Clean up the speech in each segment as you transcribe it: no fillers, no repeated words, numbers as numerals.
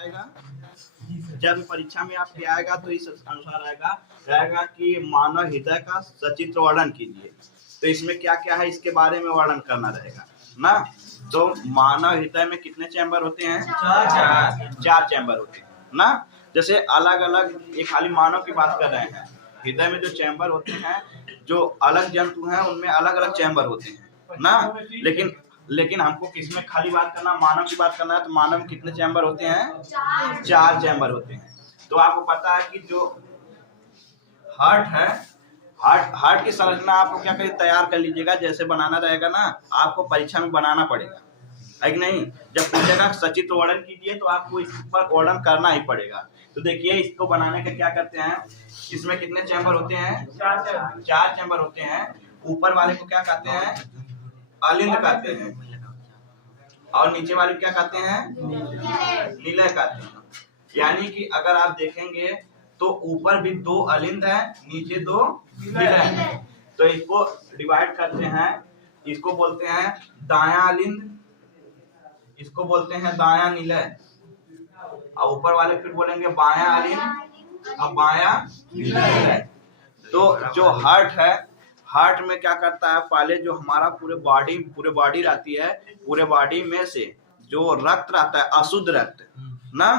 आएगा जब परीक्षा में आपके आएगा तो इस अनुसार रहेगा कि मानव हृदय का सचित्र वर्णन कीजिए। तो इसमें क्या क्या है इसके बारे में वर्णन करना रहेगा ना। तो मानव हृदय में कितने चैम्बर होते हैं? चार चैम्बर होते हैं ना। जैसे अलग अलग ये खाली मानव की बात कर रहे हैं। हृदय में जो चैम्बर होते हैं, जो अलग जंतु हैं उनमें अलग अलग चैम्बर होते हैं ना। लेकिन हमको किसमें खाली बात करना, मानव की बात करना है। तो मानव में कितने चैम्बर होते हैं? चार चैम्बर होते हैं। तो आपको पता है कि जो हार्ट है, हार्ट की संरचना आपको क्या करिए तैयार कर लीजिएगा। जैसे बनाना रहेगा ना, आपको परीक्षा में बनाना पड़ेगा, है कि नहीं। जब पूछेगा सचित्र वर्णन कीजिए तो आपको इस पर वर्णन करना ही पड़ेगा। तो देखिए इसको बनाने का क्या करते हैं, इसमें कितने चैम्बर होते हैं? चार चैम्बर होते हैं। ऊपर वाले को क्या कहते हैं? अलिंद कहते हैं। और नीचे वाले क्या कहते हैं? निलय कहते हैं। यानी कि अगर आप देखेंगे तो ऊपर भी दो अलिंद है, नीचे दो निलय है। तो इसको डिवाइड करते हैं। इसको बोलते हैं दायां अलिंद, इसको बोलते हैं दायां निलय, और ऊपर वाले फिर बोलेंगे बायां अलिंद और बायां निलय। तो जो हार्ट है, हार्ट में क्या करता है, पहले जो हमारा पूरे बॉडी रहती है, पूरे बॉडी में से जो रक्त रहता है, अशुद्ध रक्त ना,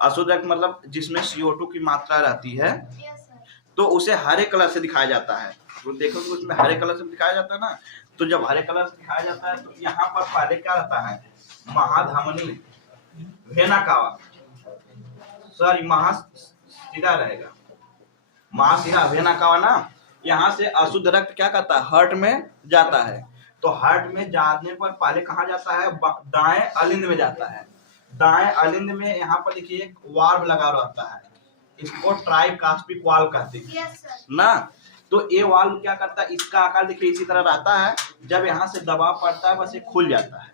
अशुद्ध रक्त मतलब जिसमें CO2 की मात्रा रहती है, तो उसे हरे कलर से दिखाया जाता है। तो देखो कि उसमें हरे कलर से दिखाया जाता है ना। तो जब हरे कलर से दिखाया जाता है तो यहाँ पर पहले क्या रहता है? महाधमनी, वेना कावा, सॉरी महाशिरा रहेगा, महाशिरा वेना कावा ना। यहाँ से अशुद्ध रक्त क्या करता है? हार्ट में जाता है। तो हार्ट में जाने पर पहले कहाँ जाता है? दाएं अलिंद में जाता है। दाएं अलिंद में यहाँ पर देखिए एक वाल्व लगा रहता है, इसको ट्राइकास्पिक वाल्व कहते हैं ना। तो ये वाल्व क्या करता है? इसका आकार देखिए इसी तरह रहता है। जब यहाँ से दबाव पड़ता है बस ये खुल जाता है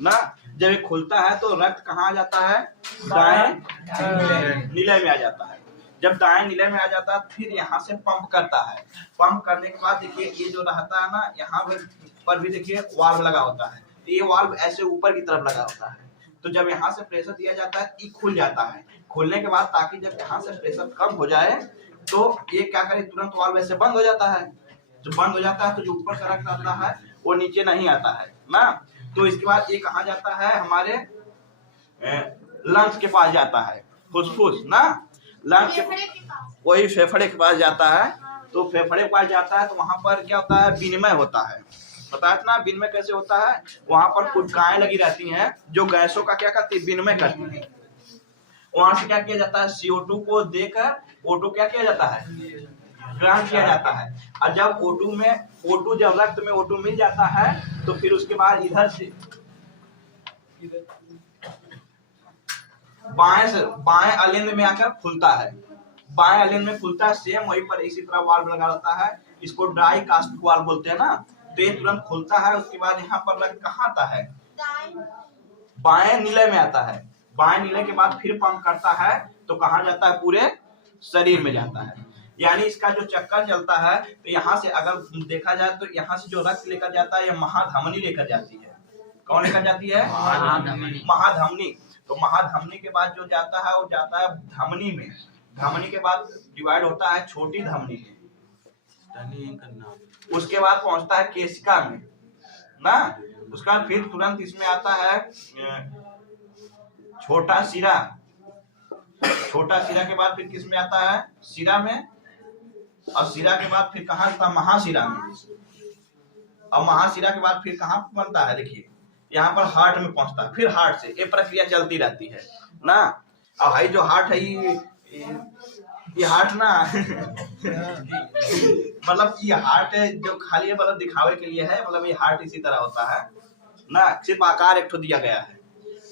ना। जब ये खुलता है तो रक्त कहाँ आ जाता है? दाएं निलय में आ जाता है। जब दाएं निलय में आ जाता है फिर यहाँ से पंप करता है। पंप करने के बाद देखिए ये जो रहता है ना, यहाँ पर भी देखिए वाल्व लगा होता है। तो ये वाल्व ऐसे ऊपर की तरफ लगा होता है। तो जब यहाँ से प्रेशर दिया जाता है ये खुल जाता है। खुलने के बाद ताकि जब यहाँ से प्रेशर कम हो जाए तो ये क्या करे, तुरंत वाल्व ऐसे बंद हो जाता है। जब बंद हो जाता है तो जो ऊपर का रक्त आता है वो नीचे नहीं आता है ना। तो इसके बाद ये कहाँ जाता है? हमारे लंग्स के पास जाता है, फुसफुस ना, लंग्स के वही फेफड़े के पास जाता है। तो फेफड़े के पास जाता है तो वहां पर क्या होता है? विनिमय होता है। बताया था ना विनिमय कैसे होता है। वहां पर कुछ गायें लगी रहती हैं जो गैसों का क्या करती है? विनिमय करती है। वहां से क्या किया जाता है? CO2 को देकर O2 क्या किया जाता है? ग्रहण किया जाता है। और जब O2 जब रक्त में O2 मिल जाता है तो फिर उसके बाद इधर से बाएं अलिंद में आकर खुलता है। बाएं अलिंद में खुलता है, सेम वहीं पर इसी तरह वाल्व लगा रहता है। इसको डाइकास्पिक वाल्व बोलते हैं ना। तो ये तुरंत खुलता है। उसके बाद यहाँ पर रक्त कहाँ आता है? बाएं निलय में आता है। बाएं निलय के बाद फिर पंप करता है तो कहाँ जाता है? पूरे शरीर में जाता है। यानी इसका जो चक्कर चलता है तो यहाँ से अगर देखा जाए तो यहाँ से जो रक्त लेकर जाता है ये महाधमनी लेकर जाती है। कौन लेकर जाती है? महाधमनी। तो महाधमनी के बाद जो जाता है वो जाता है धमनी में। धमनी के बाद डिवाइड होता है छोटी धमनी में। उसके बाद पहुंचता है केशिका में ना। उसका फिर तुरंत इसमें आता है छोटा सिरा। छोटा सिरा के बाद फिर किस में आता है? सिरा में। और सिरा के बाद फिर कहाँ आता है? महाशिरा में। और महाशिरा के बाद फिर कहाँ बनता है? देखिए यहाँ पर हार्ट में पहुंचता है। फिर हार्ट से ये प्रक्रिया चलती रहती है ना। अब भाई जो हार्ट है ये हार्ट ना मतलब ये हार्ट है जो खाली मतलब दिखावे के लिए है। मतलब ये हार्ट इसी तरह होता है ना, सिर्फ आकार एक तो दिया गया है।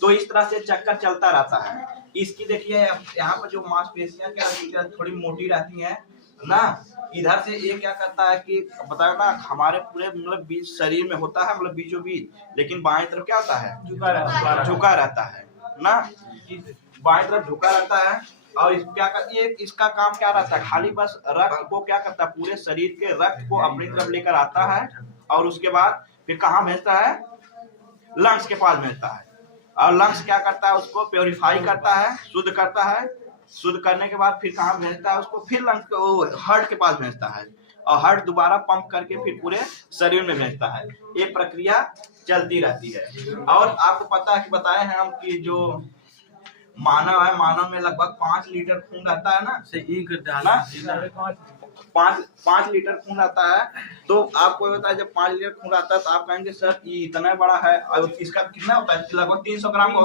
तो इस तरह से चक्कर चलता रहता है। इसकी देखिए यहाँ पर जो मांसपेशियां क्या थोड़ी मोटी रहती हैं ना। इधर से ये क्या करता है कि बताओ ना, हमारे पूरे मतलब बीच शरीर में होता है, मतलब बीचों बीच, लेकिन बाएं तरफ क्या होता है? झुका रहता है ना। बाएं तरफ झुका रहता है। और इसका काम क्या रहता है? खाली बस रक्त को क्या करता है? पूरे शरीर के रक्त को अपनी तरफ लेकर आता है और उसके बाद फिर कहाँ भेजता है? लंग्स के पास भेजता है। और लंग्स क्या करता है, उसको प्योरीफाई करता है, शुद्ध करता है। शुद्ध करने के बाद फिर कहाँ भेजता है उसको, फिर लंग्स को हार्ट के पास भेजता है, और हार्ट दोबारा पंप करके फिर पूरे शरीर में भेजता है। ये प्रक्रिया चलती रहती है। और आपको पता है कि बताए हैं हम कि जो मानव है, मानव में लगभग 5 लीटर खून रहता है ना, 5 लीटर खून रहता है। तो आपको पता है जब 5 लीटर खून रहता है तो आप कहेंगे सर ये इतना बड़ा है, और इसका कितना होता है, लगभग 300 ग्राम का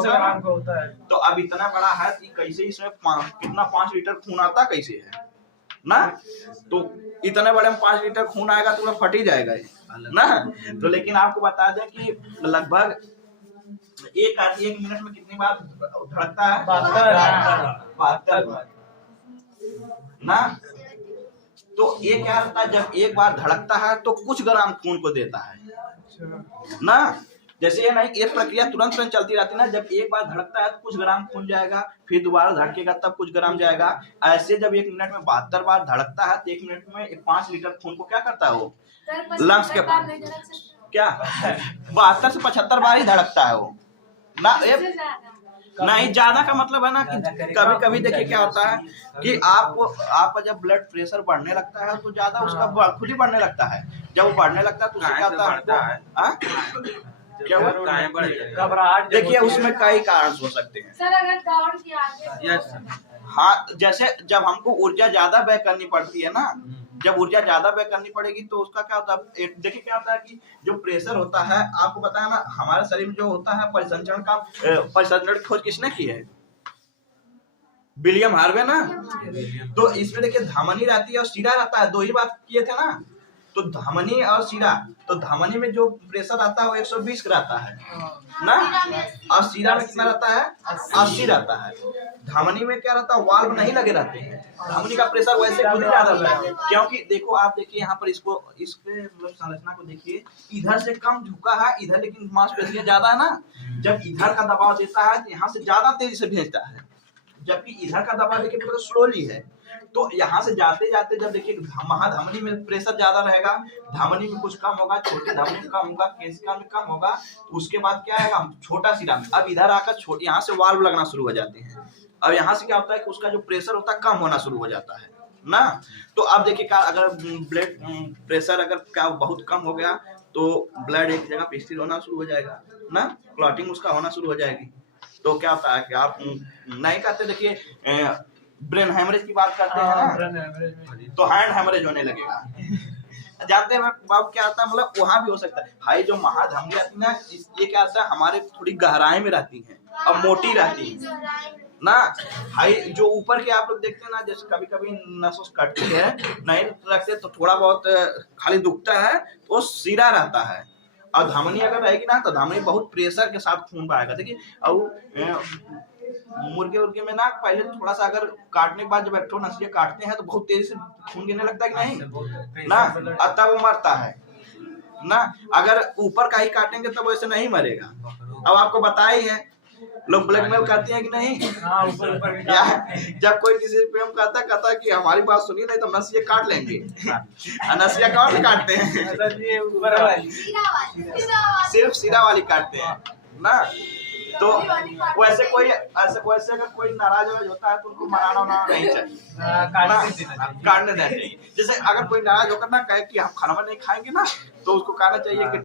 होता है। तो अब इतना बड़ा है तो कैसे इसमें कितना 5 लीटर खून आता कैसे है ना, तो इतने बड़े में 5 लीटर खून आएगा तो फट ही जाएगा ना। तो लेकिन आपको बता दें कि लगभग एक मिनट में कितनी बार धड़कता है, 72 बार ना। तो ये क्या होता है, जब एक बार धड़कता है तो कुछ ग्राम खून को देता है ना। जैसे ये नहीं, ये प्रक्रिया तुरंत चलती रहती है ना। जब एक बार धड़कता है तो कुछ ग्राम खून जाएगा, फिर दोबारा धड़केगा तब कुछ ग्राम जाएगा। ऐसे जब 1 मिनट में 72 बार धड़कता है तो 1 मिनट में 5 लीटर खून को क्या करता है वो लंग्स के पास, क्या 72 से 75 बार ही धड़कता है वो ना। नहीं, ज्यादा का मतलब है ना कि कभी कभी देखिए क्या होता है कि आपका जब ब्लड प्रेशर बढ़ने लगता है तो ज्यादा उसका खुद ही बढ़ने लगता है। जब वो बढ़ने लगता है तो उससे क्या होता है, क्या घबराहट। देखिए उसमें कई कारण हो सकते हैं सर, अगर दौड़ के आगे। हाँ, जैसे जब हमको ऊर्जा ज्यादा व्यय करनी पड़ती है ना, जब ऊर्जा ज्यादा व्यय करनी पड़ेगी तो उसका क्या होता है, देखिए क्या होता है कि जो प्रेशर होता है, आपको पता है ना हमारे शरीर में जो होता है परिसंचरण की खोज किसने की है, विलियम हार्वे ना। तो इसमें देखिए धमनी रहती है और शिरा रहता है, 2 ही बात किए थे ना। तो धमनी और शिरा, तो धमनी में जो प्रेशर आता है वो 120 रहता है ना, और शिरा में कितना रहता है, 80 रहता है। धमनी में क्या रहता है, वाल्व नहीं लगे रहते हैं, धमनी का प्रेशर वैसे खुद ही ज्यादा रहता है। क्योंकि देखो आप देखिए यहाँ पर इसके मतलब संरचना को देखिए, इधर से कम झुका है इधर, लेकिन मांसपेशियां ज्यादा है ना। जब इधर का दबाव देता है तो यहाँ से ज्यादा तेजी से भेजता है, जबकि इधर का दबाव देखिए तो स्लोली है। तो यहाँ से जाते जाते जब देखिए महाधमनी में प्रेशर ज्यादा रहेगा, धमनी में कुछ कम होगा, छोटे धमनी में कम होगा, केशिका में कम होगा, तो उसके बाद क्या आएगा छोटा शिरा में। अब इधर आकर यहाँ से वाल्व लगना शुरू हो जाते हैं। अब यहाँ से क्या होता है कि उसका जो प्रेशर होता है कम होना शुरू हो जाता है ना। तो अब देखिए अगर ब्लड प्रेशर अगर क्या बहुत कम हो गया तो ब्लड एक जगह पे स्थिर होना शुरू हो जाएगा ना, क्लॉटिंग उसका होना शुरू हो जाएगी। तो क्या होता है कि आप नहीं कहते, देखिए ब्रेन हेमरेज की बात करते हैं ना, तो हैंड हेमरेज होने लगेगा। जानते हैं बाबू क्या आता है, मतलब वहां भी हो सकता है। हाई जो महाधमनी रहती है ना, ये क्या आता है हमारे थोड़ी गहराई में रहती है और मोटी रहती है ना। हाई जो ऊपर के आप लोग देखते हैं ना, जैसे कभी कभी नस कटती है नहीं रखते तो थोड़ा बहुत खाली दुखता है, तो सिरा रहता है। और धमनी अगर रहेगी ना तो धमनी बहुत प्रेशर के साथ खून बहाएगा। देखिए और मुर्गे में ना पहले थोड़ा सा अगर काटने के बाद जब एक्टो नसिया काटते हैं तो बहुत तेजी से खून गिरने लगता है कि नहीं ना, तब वो मरता है ना। अगर ऊपर का ही काटेंगे तब वैसे नहीं मरेगा। अब आपको बता ही है, लोग ब्लैकमेल करते हैं कि नहीं, जब कोई किसी से प्रेम कहता है कि हमारी बात सुनिए नहीं तो नसिया काट लेंगे। नसिया कौन काटते हैं, सिर्फ सिरा वाली काटते हैं ना। तो वैसे अगर कोई नाराज होता है तो उनको मनाना नहीं चाहिए, काटने देना चाहिए। जैसे अगर कोई नाराज होकर ना कहे कि हम खाना नहीं खाएंगे ना, तो उसको कहना चाहिए कि